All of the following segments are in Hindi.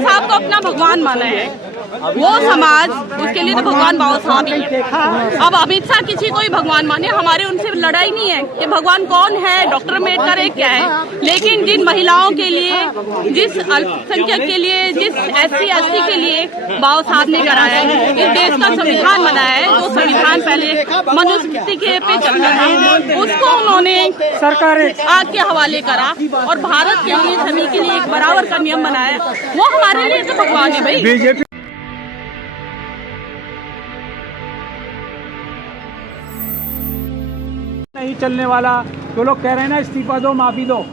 साहब को अपना भगवान माना है, वो समाज उसके लिए तो भगवान बाबा साहब ही है। अब अमित शाह किसी को ही भगवान माने, हमारे उनसे लड़ाई नहीं है कि भगवान कौन है, डॉक्टर अम्बेडकर है क्या है, लेकिन जिन महिलाओं के लिए, जिस अल्पसंख्यक के लिए, जिस SC ST के लिए बाबा साहब ने कराया है, इस देश का संविधान बनाया है, जो संविधान पहले मनुस्मृति के पे चलता था, उसको उन्होंने सरकार आग के हवाले करा और भारत के लिए, सभी के लिए एक बराबर का नियम बनाया, वो हमारे लिए तो भगवान है भाई। बीजेपी नहीं चलने वाला, जो लोग कह रहे हैं ना इस्तीफा दो, माफी दो,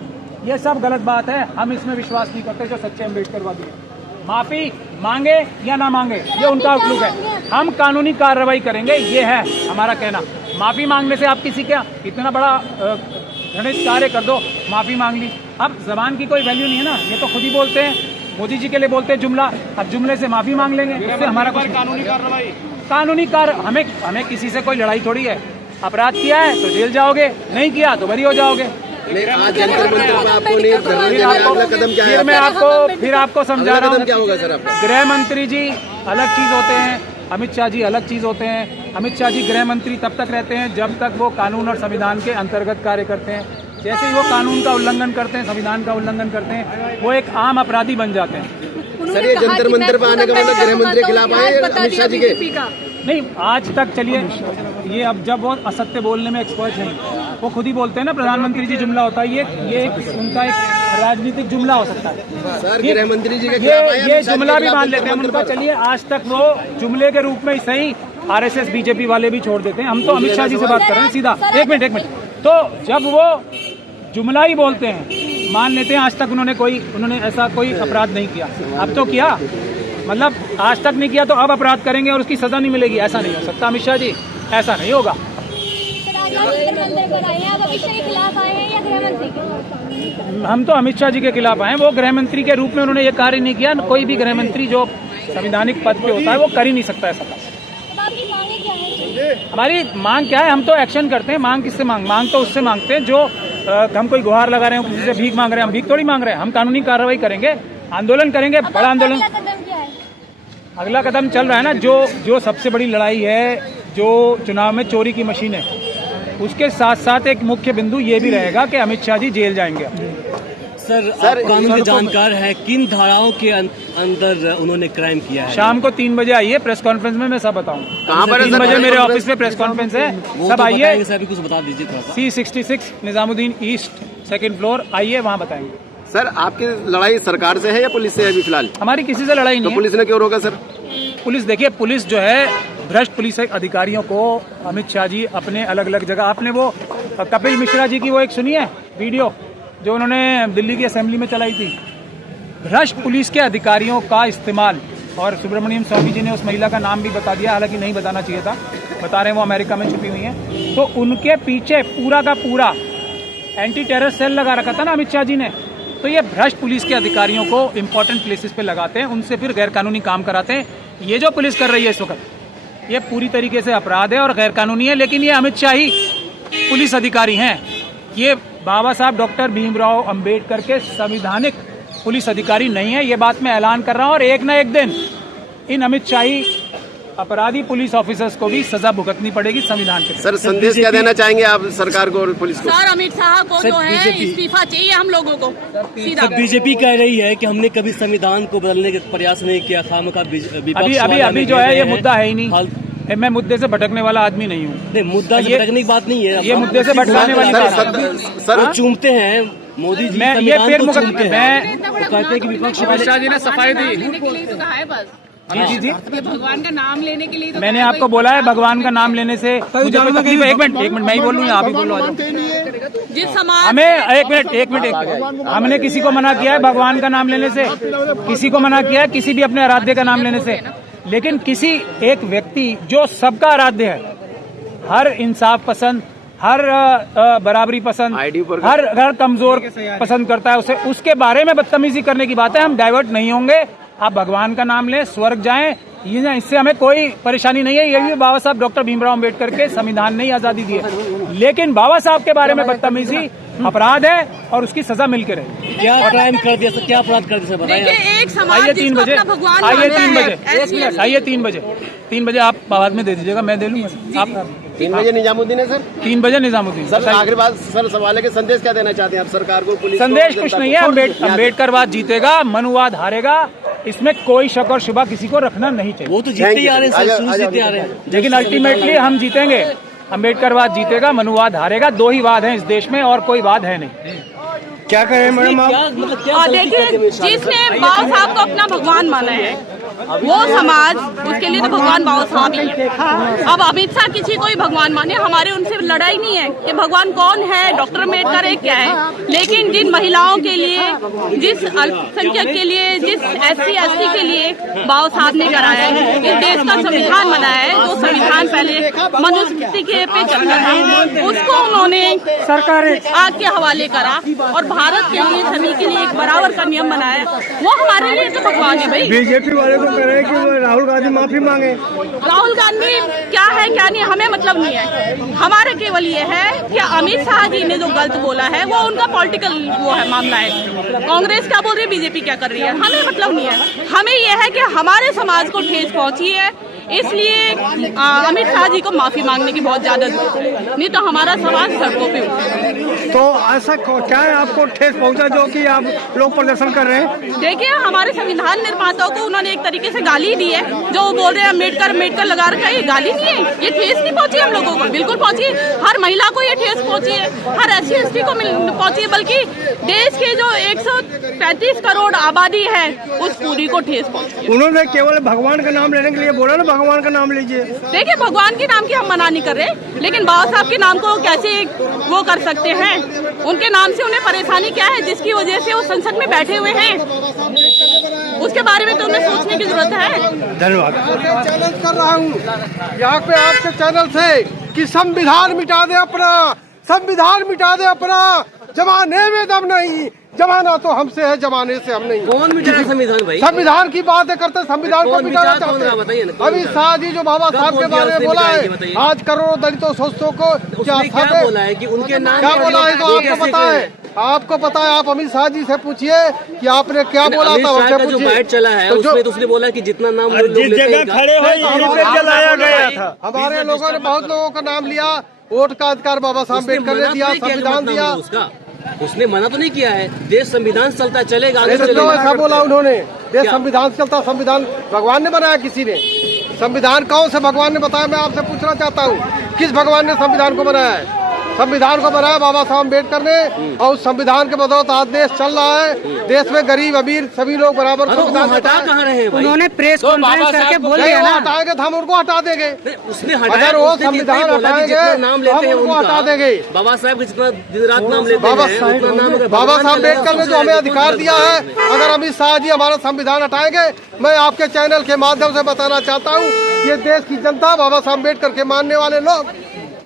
ये सब गलत बात है। हम इसमें विश्वास नहीं करते जो सच्चे अम्बेडकरवादी हैं। माफी मांगे या ना मांगे ये उनका आउटलुक है, हम कानूनी कार्रवाई करेंगे, ये है हमारा कहना। माफी मांगने से आप किसी का इतना बड़ा घृणित कार्य कर दो, माफी मांग ली, अब जबान की कोई वैल्यू नहीं है ना। ये तो खुद ही बोलते हैं, मोदी जी के लिए बोलते हैं जुमला, अब जुमले से माफी मांग लेंगे, इससे हमारा कुछ कानूनी कार्रवाई, कानूनी कार्य हमें किसी से कोई लड़ाई थोड़ी है। अपराध किया है तो जेल जाओगे, नहीं किया तो बरी हो जाओगे। आज जंतर मंतर पर आपको नहीं अगला कदम क्या है? फिर आपको समझा रहा हूँ क्या होगा सर आपका? गृह मंत्री जी अलग चीज होते हैं, अमित शाह जी अलग चीज होते हैं। अमित शाह जी गृह मंत्री तब तक रहते हैं जब तक वो कानून और संविधान के अंतर्गत कार्य करते हैं। जैसे ही वो कानून का उल्लंघन करते हैं, संविधान का उल्लंघन करते हैं, वो एक आम अपराधी बन जाते हैं। सर ये जंतर मंतर पर आने का मतलब गृह मंत्री के खिलाफ आए अमित शाह जी के? नहीं, आज तक चलिए, ये अब जब वो असत्य बोलने में एक्सपर्ट नहीं, वो खुद ही बोलते हैं ना प्रधानमंत्री जी जुमला होता है, ये उनका एक राजनीतिक जुमला हो सकता है। सर गृह मंत्री जी के ये जुमला भी मान लेते हैं उनका। चलिए आज तक वो जुमले के रूप में ही सही, RSS बीजेपी वाले भी छोड़ देते हैं। हम तो अमित शाह जी से बात कर रहे हैं सीधा। एक मिनट, तो जब वो जुमला ही बोलते हैं, मान लेते हैं आज तक उन्होंने ऐसा कोई अपराध नहीं किया, अब तो किया, मतलब आज तक नहीं किया तो अब अपराध करेंगे और उसकी सजा नहीं मिलेगी, ऐसा नहीं हो सकता अमित शाह जी, ऐसा नहीं होगा। हम तो अमित शाह जी के खिलाफ आए, वो गृह मंत्री के रूप में उन्होंने ये कार्य नहीं किया। कोई भी गृह मंत्री जो संवैधानिक पद पे होता है वो कर ही नहीं सकता ऐसा। हमारी मांग क्या है? हम तो एक्शन करते हैं। मांग किससे मांग तो उससे मांगते हैं जो हम कोई गुहार लगा रहे हैं, किसी से भीख मांग रहे हैं, हम भीख थोड़ी मांग रहे हैं। हम कानूनी कार्रवाई करेंगे, आंदोलन करेंगे, बड़ा आंदोलन। अगला कदम चल रहा है ना, जो सबसे बड़ी लड़ाई है, जो चुनाव में चोरी की मशीन है, उसके साथ साथ एक मुख्य बिंदु ये भी रहेगा कि अमित शाह जी जेल जाएंगे। सर आप कानून के जानकार है, किन धाराओं के अंदर उन्होंने क्राइम किया है? शाम को 3 बजे आइए, प्रेस कॉन्फ्रेंस में मैं सब बताऊंगा। कहाँ पर? 3 बजे मेरे ऑफिस में प्रेस कॉन्फ्रेंस है, सब आइए। सर कुछ बता दीजिए थोड़ा सा। C66 Nizamuddin east 2nd floor, आइए, वहाँ बताएंगे। सर आपकी लड़ाई सरकार से है या पुलिस से है अभी फिलहाल? हमारी किसी से लड़ाई नहीं तो पुलिस ने क्यों रोका सर? पुलिस देखिए, पुलिस जो है भ्रष्ट पुलिस अधिकारियों को अमित शाह जी अपने अलग अलग जगह, आपने वो कपिल मिश्रा जी की वो एक सुनी है वीडियो जो उन्होंने दिल्ली की असेंबली में चलाई थी? भ्रष्ट पुलिस के अधिकारियों का इस्तेमाल, और सुब्रमण्यम स्वामी जी ने उस महिला का नाम भी बता दिया, हालांकि नहीं बताना चाहिए था, बता रहे हैं वो अमेरिका में छुपी हुई है। तो उनके पीछे पूरा का पूरा एंटी टेरर सेल लगा रखा था ना अमित शाह जी ने। तो ये भ्रष्ट पुलिस के अधिकारियों को इंपॉर्टेंट प्लेसेस पे लगाते हैं, उनसे फिर गैर कानूनी काम कराते हैं। ये जो पुलिस कर रही है इस वक्त, ये पूरी तरीके से अपराध है और गैर कानूनी है, लेकिन ये अमित शाह ही पुलिस अधिकारी हैं। ये बाबा साहब डॉक्टर भीमराव अंबेडकर के संवैधानिक पुलिस अधिकारी नहीं है। ये बात मैं ऐलान कर रहा हूँ, और एक ना एक दिन इन अमित शाही अपराधी पुलिस ऑफिसर्स को भी सजा भुगतनी पड़ेगी संविधान के। सर संदेश क्या देना चाहेंगे आप सरकार को और पुलिस को? सर अमित शाह को जो है इस्तीफा चाहिए हम लोगों को सीधा। बीजेपी कह रही है कि हमने कभी संविधान को बदलने का प्रयास नहीं किया, खामखा अभी जो है ये मुद्दा है ही नहीं। मैं मुद्दे से भटकने वाला आदमी नहीं हूँ। नहीं, मुद्दा से भटकने की बात नहीं है, ये मुद्दे से भटकाने वाली बात है। सर चूमते हैं मोदी जी, मैं ये फिर कहते हैं कि विपक्ष अमित शाह जी ने सफाई दी। जी ये भगवान का नाम लेने के लिए तो मैंने आपको बोला है, भगवान का नाम लेने से मुझे कोई तकलीफ है? एक मिनट मैं ही बोलूँ, आप ही बोलो। जिस समाज हमें एक मिनट हमने किसी को मना किया है भगवान का नाम लेने से? किसी को मना किया है किसी भी अपने आराध्य का नाम लेने से? लेकिन किसी एक व्यक्ति जो सबका आराध्य है, हर इंसाफ पसंद, हर बराबरी पसंद, हर कमजोर पसंद करता है, उसे उसके बारे में बदतमीजी करने की बात है। हम डाइवर्ट नहीं होंगे। आप भगवान का नाम लें, स्वर्ग जाएं, इससे हमें कोई परेशानी नहीं है। ये भी बाबा साहब डॉक्टर भीमराव अंबेडकर के संविधान ने ही आजादी दी है। लेकिन बाबा साहब के बारे में बदतमीजी, अपराध है और उसकी सजा मिल के रहे। क्या क्राइम कर दिया, क्या अपराध कर दिया बताइए। देखिए एक समाज आइए 3 बजे, जिसको अपना भगवान आइए मानता 3 है, बजे, ऐसी ऐसी- आइए 3 बजे आप बाद में दे दीजिएगा, मैं दे लूंगा। आप 3 बजे निजामुद्दीन है सर। 3 बजे निजामुद्दीन। सर आखिरी बात सर, सवाल है कि संदेश क्या देना चाहते हैं आप सरकार को, पुलिस को, संदेश जनता कुछ को? नहीं है, अम्बेडकरवाद जीतेगा, मनुवाद हारेगा, इसमें कोई शक और शुबा किसी को रखना नहीं चाहिए। वो तो जीतते ही आ रहे हैं सर, शुरू से जीतते आ रहे हैं। लेकिन अल्टीमेटली हम जीतेंगे, अम्बेडकरवाद जीतेगा, मनुवाद हारेगा। 2 ही वाद हैं इस देश में और कोई वाद है नहीं। क्या करें मैडम आप? मतलब क्या और गलती कर दी देखिए शाह जिसने बाबा साहब को अपना भगवान माना है वो समाज, उसके लिए तो भगवान बाबा साहब ही है। अब अमित शाह किसी को ही भगवान माने, हमारे उनसे लड़ाई नहीं है कि भगवान कौन है, डॉक्टर अम्बेडकर है क्या है, लेकिन जिन महिलाओं के लिए, जिस अल्पसंख्यक के लिए, जिस SC ST के लिए बाबा साहब ने कराया है, इस देश का संविधान बनाया है, जो संविधान पहले मनुस्मृति के पे चलता था, उसको उन्होंने सरकार आग के हवाले करा और भारत के लिए, सभी के लिए एक बराबर का नियम बनाया। वो हमारे लिए तो भगवान है भाई। बीजेपी वाले को कह रहे हैं कि वो राहुल गांधी माफी मांगे। राहुल गांधी क्या है क्या नहीं हमें मतलब नहीं है, हमारे केवल ये है कि अमित शाह जी ने जो गलत बोला है वो उनका पॉलिटिकल वो है, मामला है। कांग्रेस क्या बोल रही है, बीजेपी क्या कर रही है, हमें मतलब नहीं है। हमें यह है कि हमारे समाज को ठेस पहुंची है, इसलिए अमित शाह जी को माफी मांगने की बहुत ज्यादा जरूरत है, नहीं तो हमारा समाज सड़कों पे उठेगा। तो ऐसा क्या है आपको ठेस पहुंचा जो कि आप लोग प्रदर्शन कर रहे हैं? देखिए हमारे संविधान निर्माताओं को उन्होंने एक तरीके से गाली दी है, जो वो बोल रहे हैं अम्बेडकर लगा रखा है, ये गाली नहीं है, ये ठेस नहीं पहुंची हम लोगों को, बिल्कुल पहुंची। हर महिला को ये ठेस पहुंची है, हर SC ST को पहुंची है, बल्कि देश के जो 135 करोड़ आबादी है उस पूरी को ठेस पहुंची। उन्होंने केवल भगवान का नाम लेने के लिए बोला ना, भगवान का नाम लीजिए। देखिए भगवान के नाम की हम मना नहीं कर रहे, लेकिन बाबा साहब के नाम को कैसे वो कर सकते हैं, उनके नाम से उन्हें परेशानी क्या है जिसकी वजह से वो संसद में बैठे हुए हैं, उसके बारे में तो उन्हें सोचने की जरूरत है। धन्यवाद। चैलेंज कर रहा हूँ यहाँ पे आपके चैनल से कि संविधान मिटा दे अपना, संविधान मिटा दे अपना, जमाने में दम नहीं, जमाना तो हमसे है, जमाने से हम नहीं। कौन मिटाया संविधान भाई? संविधान की बात करते, संविधान को कौन मिटाना मिटा, कौन रहा? बताइए ना, चाहते कौन अमित शाह जी जो बाबा साहब कौन के किया बारे में उसने बोला मिटाया, है, ये बताइए। आज करोड़ों दलितों शोषितों को उसने क्या बोला है कि उनके नाम क्या पर बोला है, तो ये आपको कैसे पता करें? है, आपको पता है, आप अमित शाह जी से पूछिए कि आपने क्या बोला अमित था, शाह उससे का जो पूछिए। बाइट चला है तो जो- उसमें तो उसने बोला कि जितना नाम लोग जिस लेते हैं जगह खड़े हो यहीं पे जलाया गया था। हमारे लोगों ने बहुत लोगों का नाम लिया, वोट का अधिकार बाबा साहब उसने अम्बेडकर मना ने दिया, तो नहीं किया कि संविधान मत नाम दिया। लो उसका, उसने मना तो नहीं किया है, देश संविधान चलता चलेगा, आगे ऐसा चलेगा। ऐसा बोला उन्होंने, देश क्या? संविधान से चलता, संविधान भगवान ने बनाया, किसी ने संविधान कौन से भगवान ने बताया, मैं आपसे पूछना चाहता हूँ, किस भगवान ने संविधान को बनाया है? संविधान को बनाया बाबा साहब अम्बेडकर ने, और उस संविधान के बदौलत आज देश चल रहा है। देश में गरीब अमीर सभी लोग बराबर हाँ, तो वो संविधान हटा कहाँ रहे हैं भाई? उन्होंने प्रेस कॉन्फ्रेंस करके बोल नहीं, दिया वो ना। हटाएंगे तो हम उनको हटा देंगे। नहीं, उसने हटाया, अगर वो उसने जितना ही संविधान बोला कि हटाएंगे, जितना नाम लेते हैं हम उनको उनका, हटा देंगे। बाबा साहब के जितना दिन रात नाम लेते बाबा हैं उतना नाम अगर बाबा भगवान साहब का लेगा, अम्बेडकर ने सबसे जो हमें आगे अधिकार कौन दिया सा है, है? अगर अमित शाह जी हमारा संविधान हटाएंगे, मैं आपके चैनल के माध्यम से बताना चाहता हूँ, ये देश की जनता, बाबा साहब अम्बेडकर के मानने वाले लोग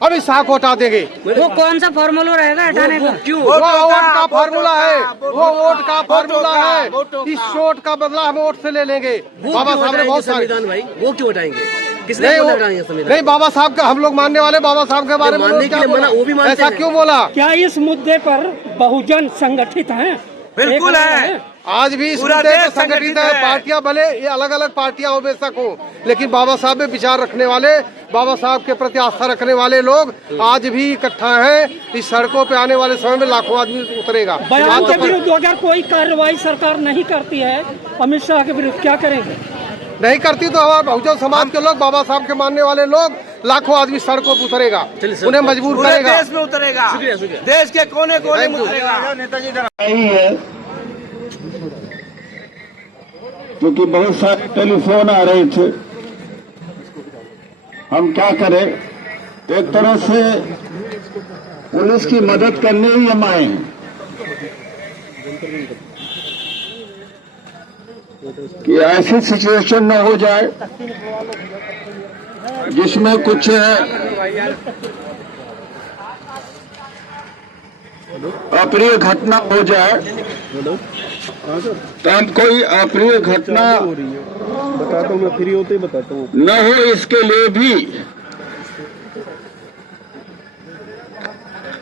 अमित शाह को हटा देंगे। वो कौन सा फॉर्मूला रहेगा हटाने का? क्यों? वो वोट का फार्मूला है, वो वोट का फार्मूला है, इस वोट का बदला हम वोट से ले लेंगे। वो बाबा क्यों साहब ने हटाएंगे बहुत सारे संविधान भाई? वो क्यों हटाएंगे? किसने नहीं, बोला वो- हटाएंगे संविधान? नहीं, बाबा साहब का हम लोग मानने वाले, बाबा साहब के बारे में मानने उन्होंने के क्या लिए बोला? मना, वो भी मानते ऐसा हैं। क्यों बोला? क्या इस मुद्दे पर बहुजन संगठित हैं? बिल्कुल है। आज भी इस पूरा मुद्दे देश पे संगठित है। है। पार्टियां भले ये अलग अलग पार्टियां हो बेशक हो, लेकिन बाबा साहब में विचार रखने वाले, बाबा साहब के प्रति आस्था रखने वाले लोग आज भी इकट्ठा हैं। इस सड़कों पे आने वाले समय में लाखों आदमी उतरेगा। बयान बात के तो- विरुद्ध अगर कोई कार्रवाई सरकार नहीं करती है अमित शाह के विरुद्ध, क्या करेंगे? नहीं करती तो हमारे बहुजन समाज के लोग, बाबा साहब के मानने वाले लोग, लाखों आदमी सड़कों पे उतरेगा, चलिए सर, उन्हें मजबूर पूरे करेगा। देश में उतरेगा, शुक्रिया, शुक्रिया। देश के कोने कोने में उतरेगा। नहीं है, क्योंकि बहुत सारे टेलीफोन आ रहे थे। हम क्या करें, एक तरह से पुलिस की मदद करने ही हम आए हैं कि ऐसी सिचुएशन न हो जाए जिसमें कुछ अप्रिय घटना हो जाए। तब कोई अप्रिय घटना बताता हूँ, मैं फ्री होते ही बताता हूँ। न हो, इसके लिए भी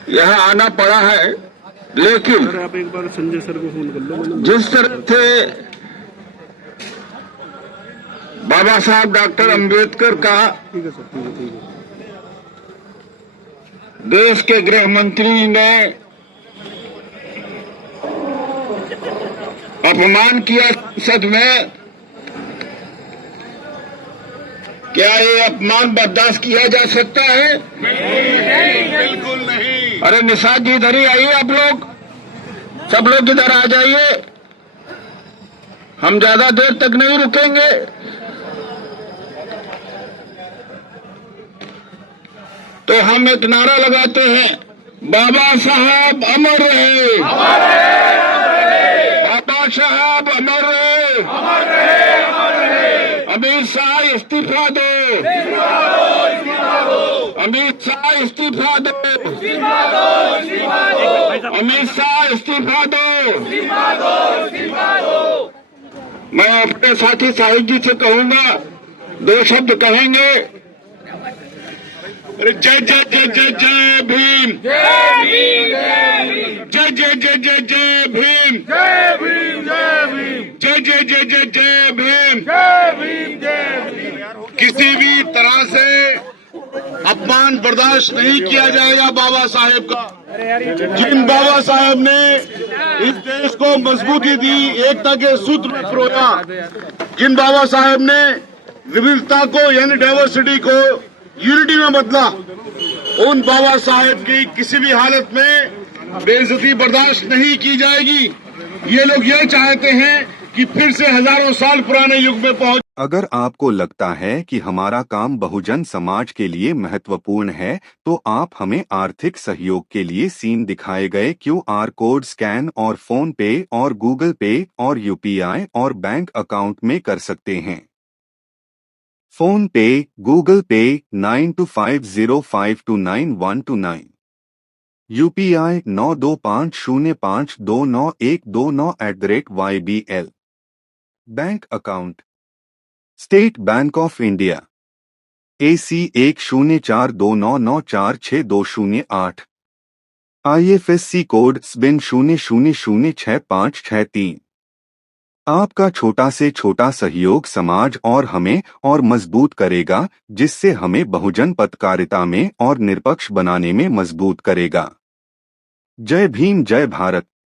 यहाँ आना पड़ा है। लेकिन आप एक बार संजय सर को फोन कर लो। जिस तरह से बाबा साहब डॉक्टर अंबेडकर का ठीक है सर, ठीक है। देश के गृह मंत्री ने अपमान किया संसद में, क्या ये अपमान बर्दाश्त किया जा सकता है? नहीं, बिल्कुल नहीं। अरे निषाद जी इधर ही आइए, आप लोग सब लोग इधर आ जाइए, हम ज्यादा देर तक नहीं रुकेंगे। तो हम एक नारा लगाते हैं, बाबा साहब अमर रहे, बाबा साहब अमर रहे, अमित शाह इस्तीफा दो, अमित शाह इस्तीफा दो, अमित शाह इस्तीफा दो। मैं अपने साथी साहिब जी से कहूंगा, 2 शब्द कहेंगे। जय जय जय जय जय भीम, जय जय जय जय जय भीम, जय जय जय जय जय भीम। किसी भी तरह से अपमान बर्दाश्त नहीं किया जाएगा बाबा साहेब का। जिन बाबा साहेब ने इस देश को मजबूती दी, एकता के सूत्र में पिरोया, जिन बाबा साहेब ने विविधता को यानी डाइवर्सिटी को यूनिटी में बदला, उन बाबा साहेब की किसी भी हालत में बेइज्जती बर्दाश्त नहीं की जाएगी। ये लोग ये चाहते हैं कि फिर से हजारों साल पुराने युग में पहुंच। अगर आपको लगता है कि हमारा काम बहुजन समाज के लिए महत्वपूर्ण है, तो आप हमें आर्थिक सहयोग के लिए सीन दिखाए गए QR कोड स्कैन और फोन पे और गूगल पे और UPI और बैंक अकाउंट में कर सकते हैं। फोन पे, गूगल पे 9250529129, UPI 9250529129@YBL। Bank account state bank of India AC 104299462008, IFSC code SBIN 00066563। आपका छोटा से छोटा सहयोग समाज और हमें और मजबूत करेगा, जिससे हमें बहुजन पत्रकारिता में और निष्पक्ष बनाने में मजबूत करेगा। जय भीम, जय भारत।